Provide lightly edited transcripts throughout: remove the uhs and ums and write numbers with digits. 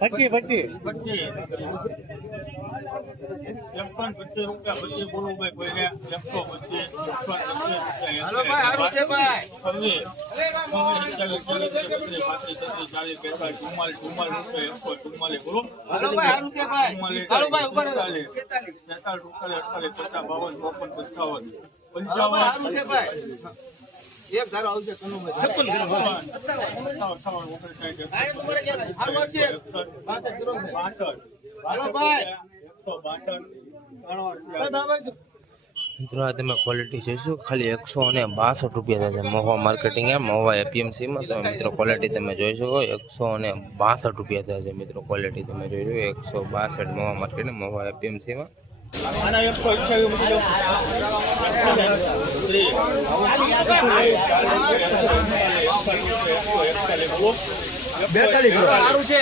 पच्ची पच्ची एक धारो आवશે કનો માં 56 મિત્રો આ તમે ક્વોલિટી જોઈશું ખાલી 162 રૂપિયા છે મહુવા માર્કેટિંગ મહુવા એપીએમસી માં. તો મિત્રો ક્વોલિટી તમે જોઈ શકો 162 રૂપિયા થાય છે મિત્રો. ક્વોલિટી તમે જોઈ શકો 162 મહુવા માર્કેટિંગ મહુવા એપીએમસી માં. આના 128 બેતાલીસ સારું છે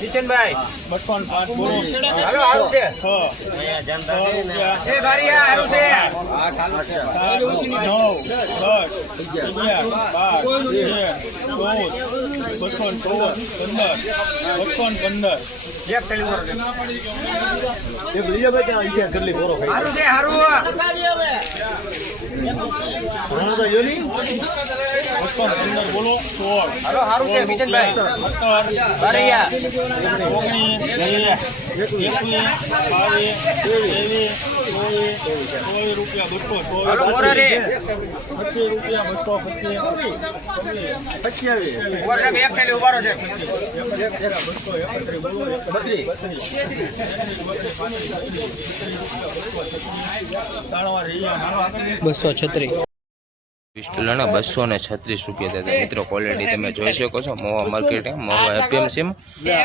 किचन भाई 205 बोलो हेलो आरु से ए बारिया आरु से 9 10 11 12 एक टेलीफोन ये भैया भाई क्या इसे कर ले बोरो भाई आरु से हारू हां तो योनी 15 बोलो 16 हेलो हारू से किचन भाई बारिया બસો 20 કિલોના 236 રૂપિયા થતા મિત્રો. ક્વોલિટી તમે જોઈ શકો છો મહુવા માર્કેટિંગ મહુવા એપીએમસી માં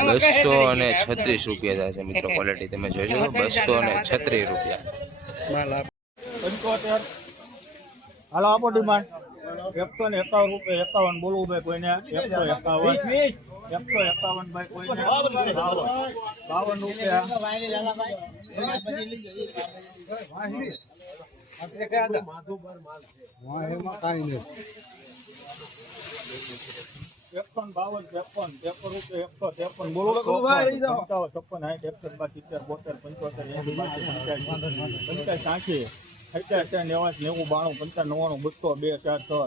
236 રૂપિયા થાય છે મિત્રો. ક્વોલિટી તમે જોઈ શકો 236 રૂપિયા. હાલો આપો ડિમાન્ડ 151 રૂપિયા 51 બોલવું ભાઈ કોઈને 151 ભાઈ કોઈને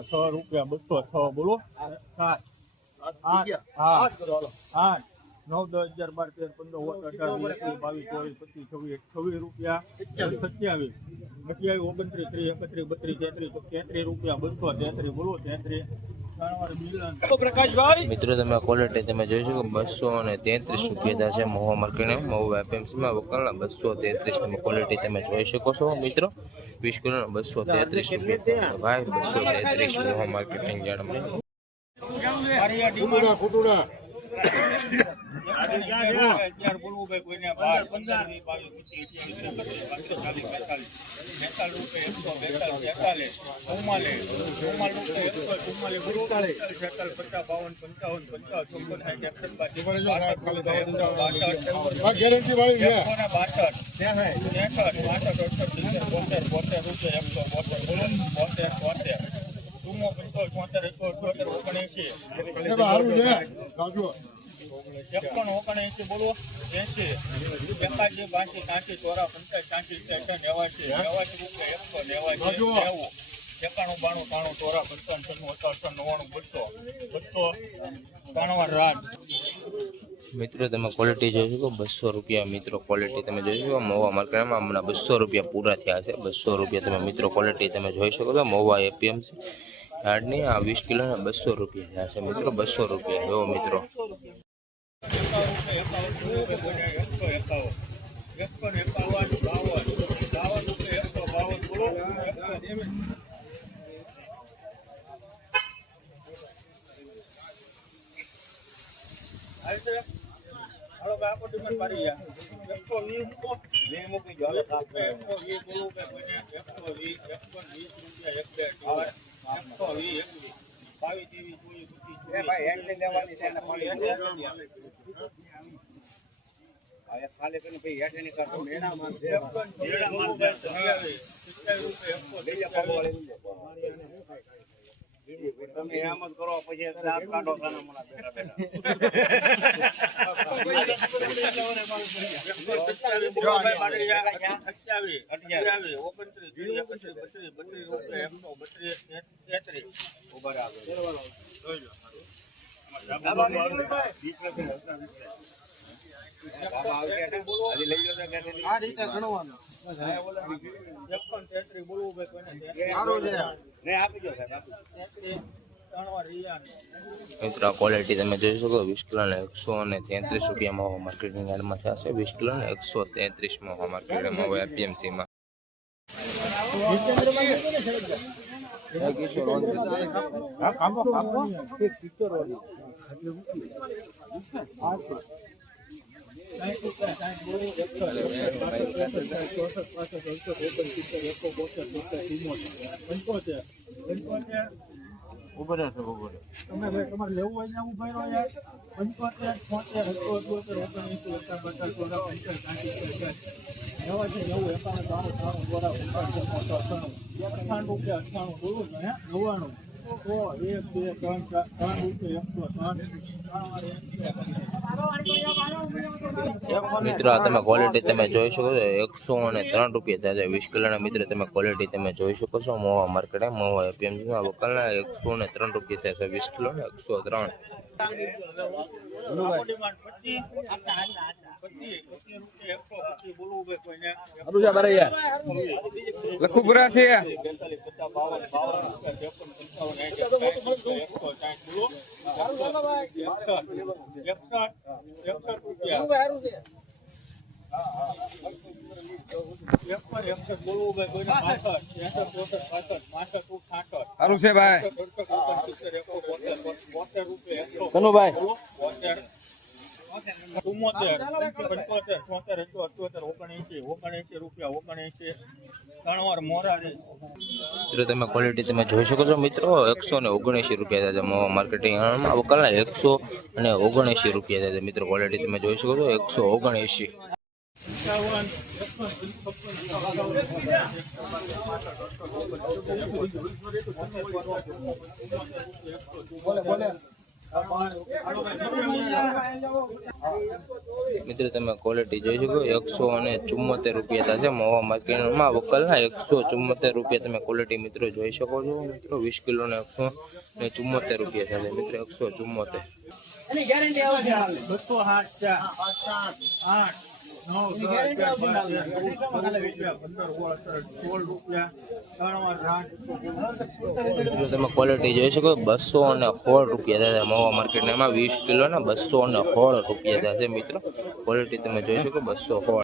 52 રૂપિયા બોલો 7 8 8 9 10 11 12 13 15 18 19 20 રૂપિયા 27 29 30 31 33 રૂપિયા 233 બોલો 33 મિત્રો તમે ક્વોલિટી તમે જોઈ શકો 233 રૂપિયા છે મહુવા માર્કેટ મહુવા એપીએમસી માં વકલના 233 તમે ક્વોલિટી તમે જોઈ શકો છો મિત્રો. 20 કિલોના 233 રૂપિયા ભાઈ 233 મહુવા માર્કેટિંગ જાણમાં. બોલો 80 81 82 83 84 85 મિત્રો તમે ક્વોલિટી જોઈ શકો 200 રૂપિયા મિત્રો. ક્વોલિટી તમે જોઈ શકો મહુવા માર્કેટમાં હમણાં 200 રૂપિયા પૂરા થયા છે. 200 રૂપિયા તમે મિત્રો ક્વોલિટી તમે જોઈ શકો છો મહુવા એપીએમસી યાર્ડની આ 20 કિલોના 200 રૂપિયા થયા છે મિત્રો. 200 રૂપિયા જો મિત્રો. હાલો ભાઈ આપો ડિમાન્ડ મારી યાર 120 મૂકો લે મૂકી જો હાલો 120 બોલું કે કોઈને 120 રૂપિયા એક બે 120 22 જેવી કોઈ એ ભાઈ હેન્ડ લેવાની છે ને આ ખાલી કરીને ભાઈ હેઠે ની કરતો મેણા માં મેણા માં 27 રૂપિયા તમે આમ જ કરો પછી દાંત કાઢો થાના મને બેઠા આ રીતે ગણવાનું મિત્રો ક્વોલિટી તમે જોઈ શકો 20 કિલોના 133 રૂપિયામાં માર્કેટિંગ યાર્ડમાં થશે 20 કિલોના 133માં માર્કેટમાં હવે એપીએમસીમાં તમારે લેવું હોય ને ઉભા રહો યાર 75 76 મિત્રો આ તમે ક્વોલિટી તમે જોઈ શકો છો 103 રૂપિયા થાય 20 કિલોના મિત્રો તમે ક્વોલિટી તમે જોઈ શકો છો મોવા માર્કેટ મોવા એપીએમસીમાં વકલના 103 રૂપિયા થાય 20 કિલોના 103 લખુપુરા છે સારું છે ભાઈ કનુભાઈ મિત્રો તમે ક્વોલિટી તમે જોઈ શકો છો મિત્રો 179 રૂપિયા થાય મોવા માર્કેટિંગ યાર્ડમાં વકલના 179 રૂપિયા થાય મિત્રો ક્વોલિટી તમે જોઈ શકો છો 179 મિત્રો તમે ક્વોલિટી જોઈ શકો 174 રૂપિયા થશે મોવા માર્કેટમાં વકલના 174 રૂપિયા તમે ક્વોલિટી મિત્રો જોઈ શકો છો મિત્રો 20 કિલોના 174 રૂપિયા થશે મિત્રો 174 એની ગેરંટી આવશે 208 તમે ક્વોલિટી જોઈ શકો 216 રૂપિયા થશે મોવા માર્કેટના એમાં 20 કિલોના 216 રૂપિયા થશે મિત્રો ક્વોલિટી તમે જોઈ શકો 216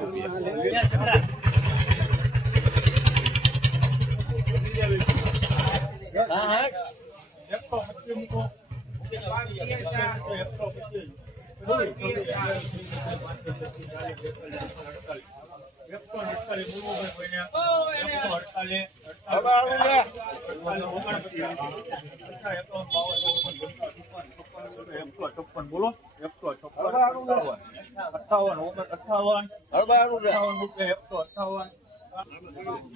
રૂપિયા બોલો 158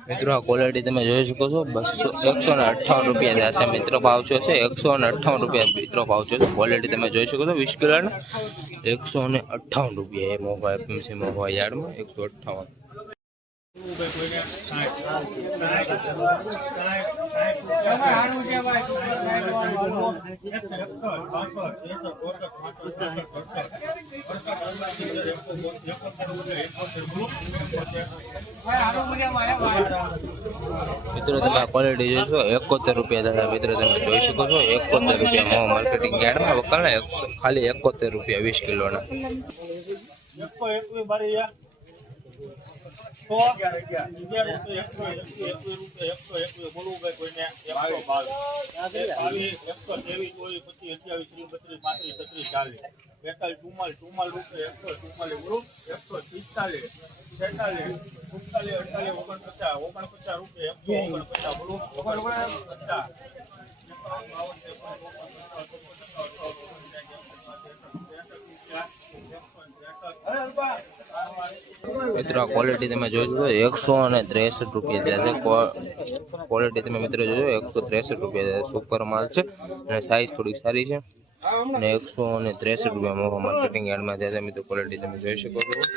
મિત્રો આ ક્વોલિટી તમે જોઈ શકો છો 158 રૂપિયા થશે મિત્રો ભાવ છે 158 રૂપિયા મિત્રો ભાવ છે ક્વોલિટી તમે જોઈ શકો છો 20 કિલોના 158 રૂપિયા એ મોવા એપીએમસી મોવા યાર્ડમાં 158 મિત્રો તમે આ ક્વોલિટી જોઈશો 71 રૂપિયા થશે મિત્રો તમે જોઈ શકો છો 71 રૂપિયા મોવા માર્કેટિંગ યાર્ડમાં વકલના ખાલી 71 રૂપિયા 20 કિલોના ચુમ્માલ રૂપિયા 144 ગ્રુપ 145 46 47 48 49 રૂપિયા 149 ગ્રુપ 49 મિત્રો આ ક્વોલિટી તમે જોઈ શકો 163 રૂપિયા થયા છે ક્વોલિટી તમે મિત્રો જોજો 163 રૂપિયા સુપર માલ છે અને સાઈઝ થોડીક સારી છે અને 163 રૂપિયા મોવા માર્કેટિંગ યાર્ડમાં થયા છે મિત્રો ક્વોલિટી તમે જોઈ શકો છો